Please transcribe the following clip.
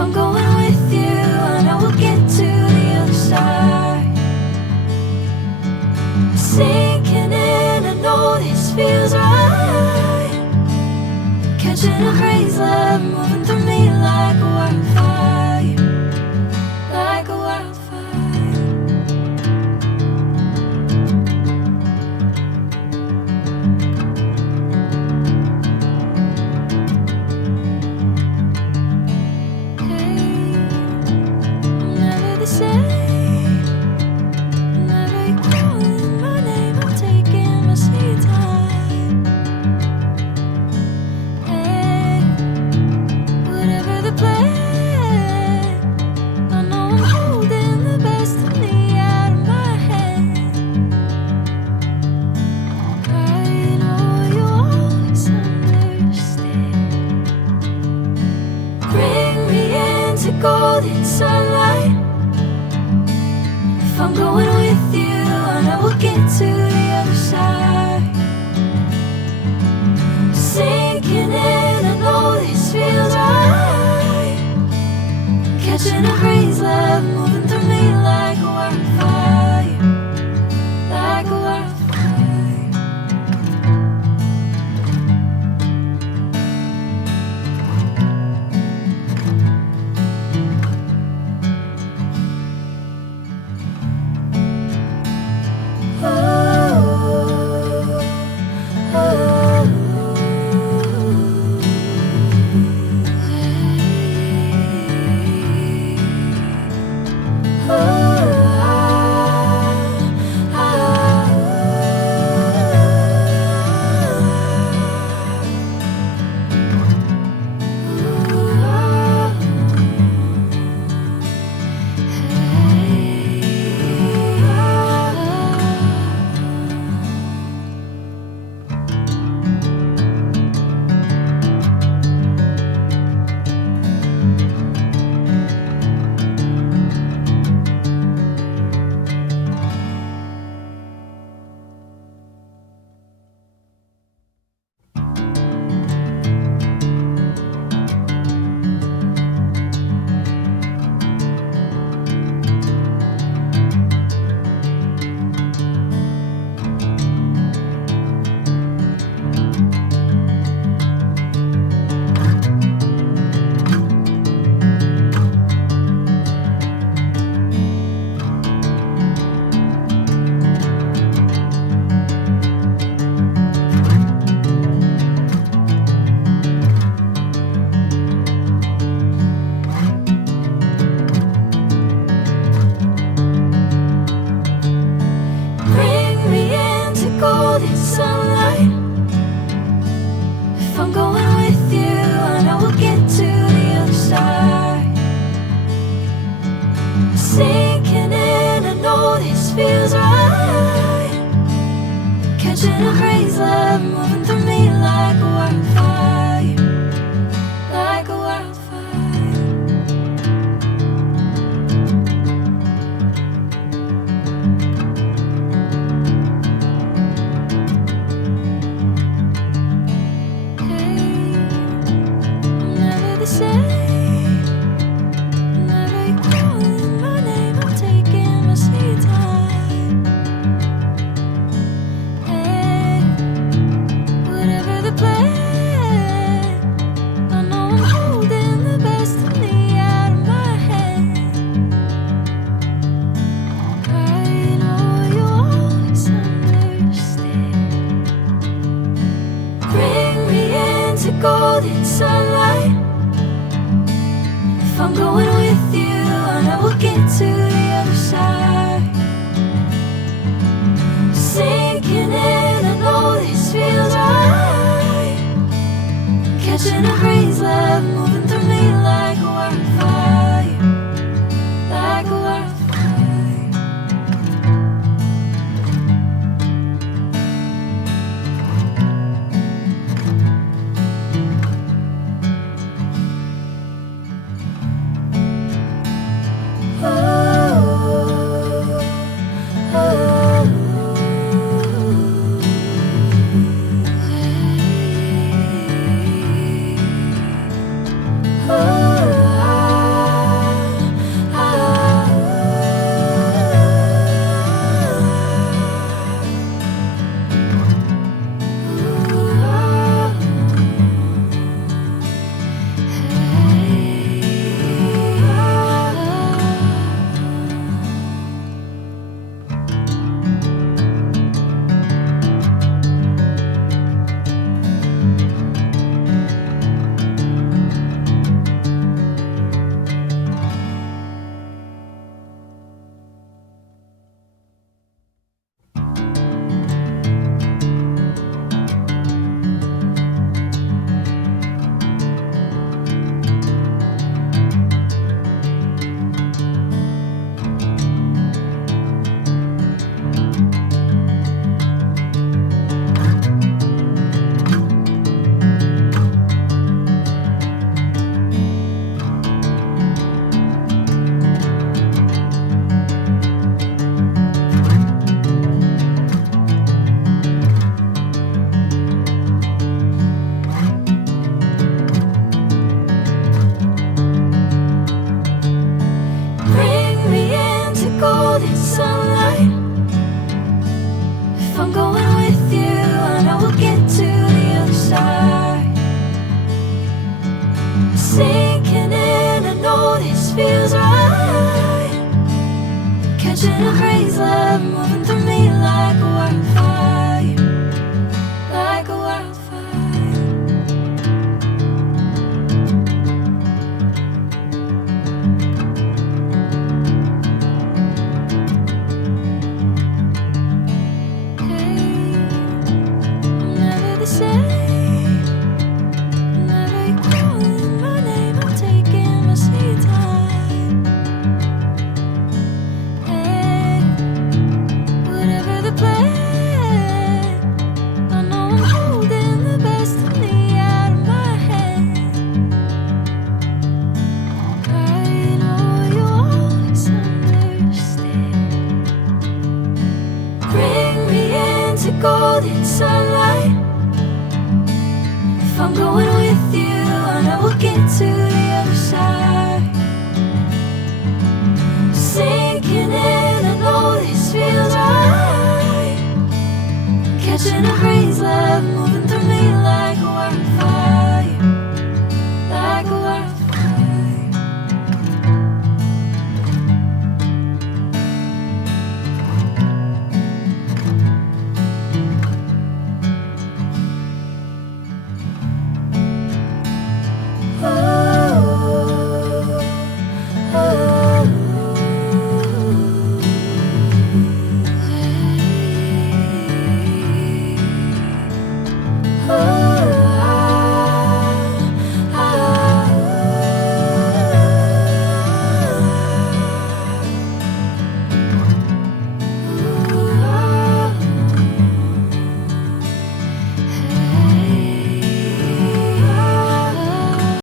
I'm going with you, I know we'll get to the other side. Sinking in, I know this feels right. Catching a breeze, love moving through me like a wildfire, like a wildfire. Golden sunlight. If I'm going with you, I know we'll get to the other side. Sinking in, I know this feels right. Catching a breeze, love moving through me like a wildfire, like a wildfire. Golden sunlight. If I'm going with you, I know we'll get to the other side. Sinking in, I know this feels right. Catching a breeze, love moving through me like a wildfire, like a wildfire. sinking in, I know this feels right. Catching a crazy love moving through me like a wildfire, like a wildfire. Golden sunlight. If I'm going with you, I know we'll get to